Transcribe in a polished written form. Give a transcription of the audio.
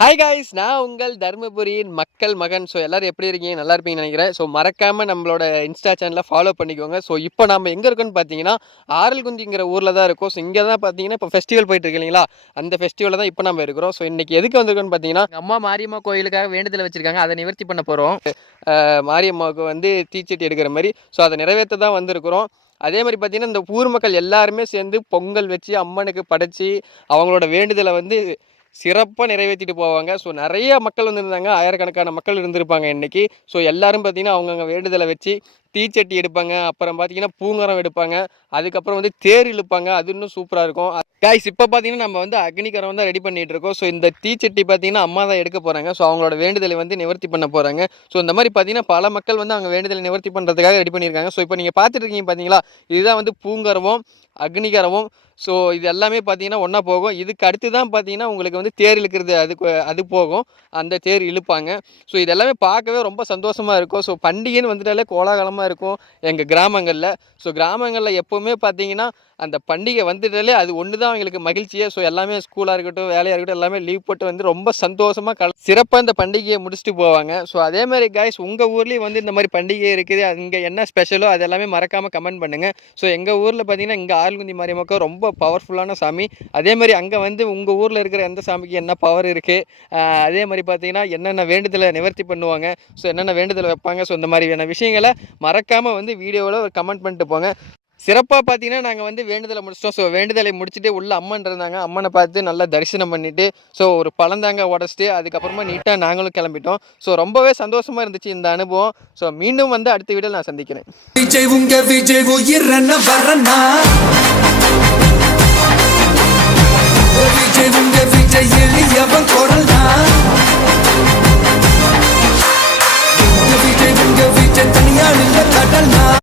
Hi guys, நான் உங்கள் தருமபுரியின் மக்கள் மகன். ஸோ எல்லோரும் எப்படி இருக்கீங்க? நல்லா இருப்பீங்கன்னு நினைக்கிறேன். ஸோ மறக்காமல் நம்மளோட இன்ஸ்டா சேனலை ஃபாலோ பண்ணிக்கோங்க. ஸோ இப்போ நம்ம எங்கே இருக்கோன்னு பார்த்தீங்கன்னா ஆரல்குந்திங்கிற ஊரில் தான் இருக்கோம். ஸோ இங்கே தான் பார்த்தீங்கன்னா இப்போ ஃபெஸ்டிவல் போயிட்டு இருக்கு இல்லைங்களா, அந்த ஃபெஸ்டிவலில் தான் இப்போ நம்ம இருக்கிறோம். ஸோ இன்றைக்கி எதுக்கு வந்திருக்கோன்னு பார்த்தீங்கன்னா அம்மா மாரியம்மா கோயிலுக்காக வேண்டுதல் வச்சுருக்காங்க, அதை நிவர்த்தி பண்ண போகிறோம். மாரியம்மாவுக்கு வந்து தீச்சட்டி எடுக்கிற மாதிரி. ஸோ அதை நிறைவேற்ற தான் வந்திருக்கிறோம். அதே மாதிரி பார்த்தீங்கன்னா இந்த ஊர் மக்கள் எல்லாருமே சேர்ந்து பொங்கல் வச்சு அம்மனுக்கு படைச்சி அவங்களோட வேண்டுதலை வந்து சிறப்பாக நிறைவேற்றிட்டு போவாங்க. ஸோ நிறைய மக்கள் வந்துருந்தாங்க, ஆயிரக்கணக்கான மக்கள் இருந்திருப்பாங்க இன்றைக்கி. ஸோ எல்லோரும் பார்த்திங்கன்னா அவங்கவுங்க வேண்டுதலை வச்சு தீச்சட்டி எடுப்பாங்க, அப்புறம் பார்த்திங்கன்னா பூங்கரம் எடுப்பாங்க, அதுக்கப்புறம் வந்து தேர் இழுப்பாங்க. அது இன்னும் சூப்பராக இருக்கும். கைஸ் இப்போ பார்த்தீங்கன்னா நம்ம வந்து அக்னிகரம் வந்து ரெடி பண்ணிகிட்டு இருக்கோம். ஸோ இந்த தீச்சட்டி பார்த்திங்கன்னா அம்மா தான் எடுக்க போகிறாங்க. ஸோ அவங்களோட வேண்டுதலை வந்து நிவர்த்தி பண்ண போகிறாங்க. ஸோ இந்த மாதிரி பார்த்திங்கன்னா பல மக்கள் வந்து அவங்க வேண்டுதலை நிவர்த்தி பண்ணுறதுக்காக ரெடி பண்ணியிருக்காங்க. ஸோ இப்போ நீங்கள் பார்த்துட்டு இருக்கீங்க பார்த்தீங்களா, இதுதான் வந்து பூங்கரவும் அக்னிகரவும். ஸோ இது எல்லாமே பார்த்தீங்கன்னா ஒன்றா போகும். இதுக்கு அடுத்து தான் பார்த்தீங்கன்னா உங்களுக்கு வந்து தேர் இழுக்கிறது அது போகும், அந்த தேர் இழுப்பாங்க. ஸோ இது எல்லாமே பார்க்கவே ரொம்ப சந்தோஷமாக இருக்கும். ஸோ பண்டிகைன்னு வந்துட்டாலே கோலாகலமாக இருக்கும் எங்கள் கிராமங்களில். ஸோ கிராமங்களில் எப்போவுமே பார்த்தீங்கன்னா அந்த பண்டிகை வந்துட்டாலே அது ஒன்று தான் அவங்களுக்கு மகிழ்ச்சியே. ஸோ எல்லாமே ஸ்கூலாக இருக்கட்டும், வேலையாக இருக்கட்டும், எல்லாமே லீவ் போட்டு வந்து ரொம்ப சந்தோஷமாக சிறப்பாக இந்த பண்டிகையை முடிச்சுட்டு போவாங்க. ஸோ அதே மாதிரி காய்ஸ் உங்கள் ஊர்லேயும் வந்து இந்த மாதிரி பண்டிகை இருக்குது, அங்கே என்ன ஸ்பெஷலோ அது எல்லாமே மறக்காமல் கமெண்ட் பண்ணுங்கள். ஸோ எங்கள் ஊரில் பார்த்தீங்கன்னா இங்கே ஆரல்குந்தி மாரியம்மாவுக்கு ரொம்ப பவர்ஃபுல்லான சாமி. அதே மாதிரி அங்கே வந்து உங்கள் ஊரில் இருக்கிற எந்த சாமிக்கு என்ன பவர் இருக்குது, அதே மாதிரி பார்த்தீங்கன்னா என்னென்ன வேண்டுதலை நிவர்த்தி பண்ணுவாங்க, ஸோ என்னென்ன வேண்டுதலை வைப்பாங்க, ஸோ இந்த மாதிரியான விஷயங்களை மறக்காமல் வந்து வீடியோவில் ஒரு கமெண்ட் பண்ணிட்டு போங்க. சிறப்பாக பார்த்தீங்கன்னா நாங்கள் வந்து வேண்டுதலை முடிச்சிட்டோம். ஸோ வேண்டுதலை முடிச்சுட்டு உள்ள அம்மன் இருந்தாங்க, அம்மனை பார்த்து நல்லா தரிசனம் பண்ணிவிட்டு ஸோ ஒரு பழந்தாங்க உடச்சிட்டு அதுக்கப்புறமா நீட்டாக நாங்களும் கிளம்பிட்டோம். ஸோ ரொம்பவே சந்தோஷமாக இருந்துச்சு இந்த அனுபவம். ஸோ மீண்டும் வந்து அடுத்த வீடியோவில் நான் சந்திக்கிறேன். விஜய் உங்க விஜய்